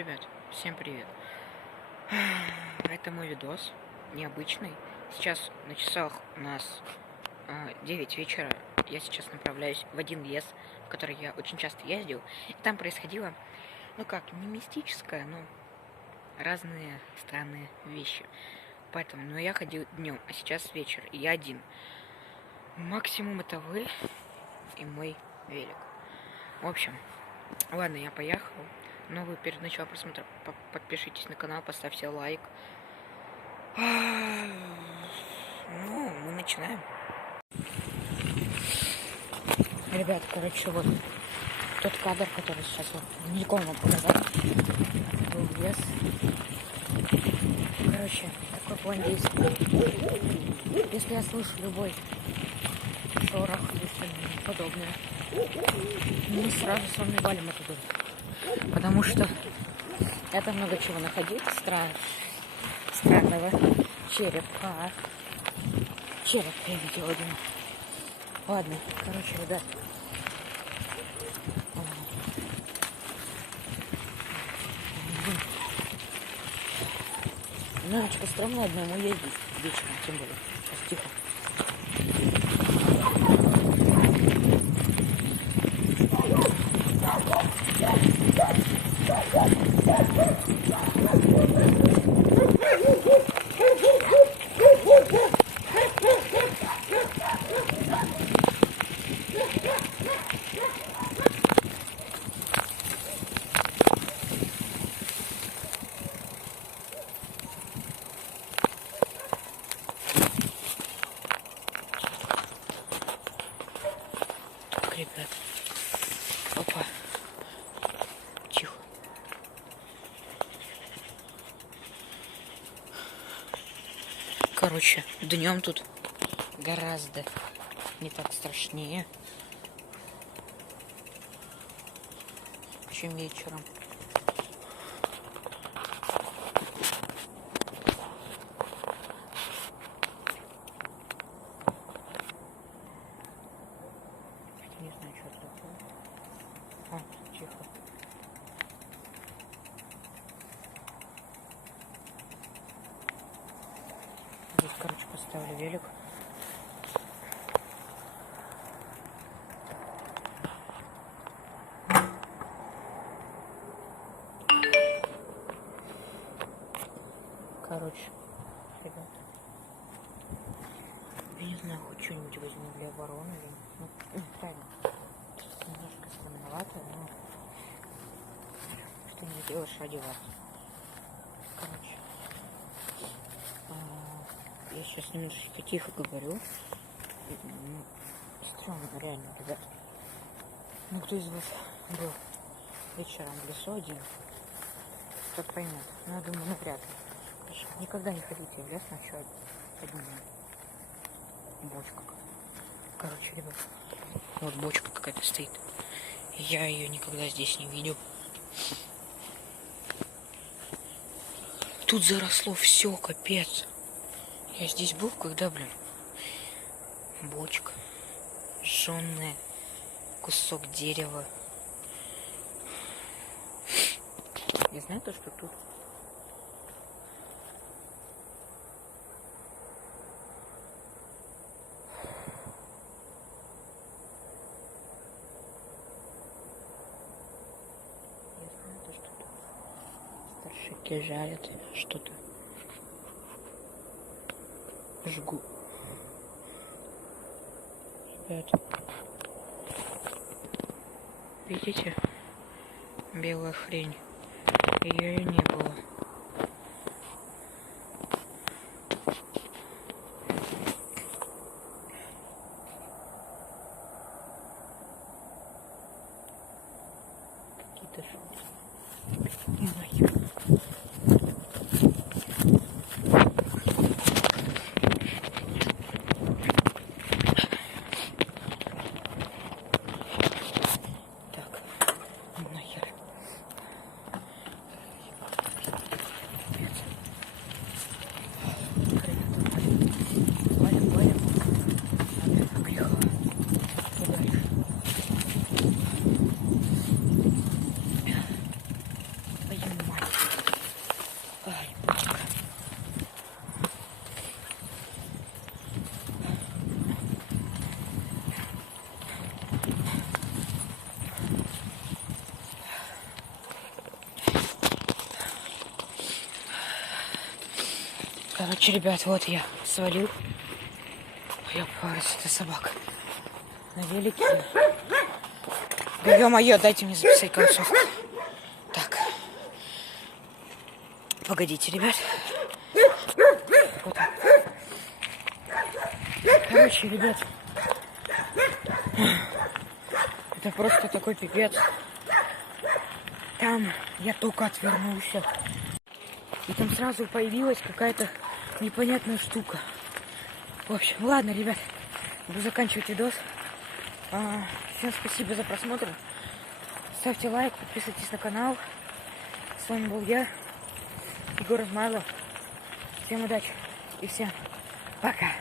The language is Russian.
Ребят, всем привет. Это мой видос, необычный. Сейчас на часах у нас 9 вечера. Я сейчас направляюсь в один лес, в который я очень часто ездил. И там происходило, не мистическое, но разные странные вещи. Поэтому, я ходил днем, а сейчас вечер, и я один. Максимум это вы и мой велик. В общем, ладно, я поехал. Но вы перед началом просмотра подпишитесь на канал, поставьте лайк. Мы начинаем. Ребят, вот тот кадр, который сейчас далеко вам показать. Был лес. Такой план действия. Если я слышу любой шорох или что-нибудь подобное, мы сразу с вами валим оттуда. Потому что это много чего находить. Странного черепа. Череп я видел один. Ладно, ребят. Немножечко стрёмно одному ездить вечером, тем более. Сейчас тихо. Ребят. Опа. Тихо. Днем тут гораздо не так страшнее, чем вечером. Не знаю, что это такое. Тихо. Здесь, поставлю велик. Ребят. Я не знаю, хоть что-нибудь возьму для обороны. Правильно. Немножко странновато, но что не делаешь ради вас. Я сейчас немножечко тихо говорю. Стрёмно, реально, ребят. Кто из вас был вечером в лесу один, тот поймет. Но я думаю, вряд ли. Никогда не ходите в лес ночью одним. Бочка. Ребят. Вот бочка какая-то стоит. Я ее никогда здесь не видел. Тут заросло все, капец. Я здесь был, когда, бочка. Жжённая. Кусок дерева. Я знаю то, что тут старшики жарят что-то. Жгу. Ребят. Видите? Белая хрень. Ее и не было. Какие-то шутки. Не знаю. Короче, ребят, вот я свалил. Ёпарас, это собака. На велике. Да ё-моё, дайте мне записать концовку. Так. Погодите, ребят. Вот так. Короче, ребят. Это просто такой пипец. Там я только отвернулся. И там сразу появилась какая-то непонятная штука. В общем, ладно, ребят. Буду заканчивать видос. Всем спасибо за просмотр. Ставьте лайк, подписывайтесь на канал. С вами был я, Егор Измайлов. Всем удачи и всем пока.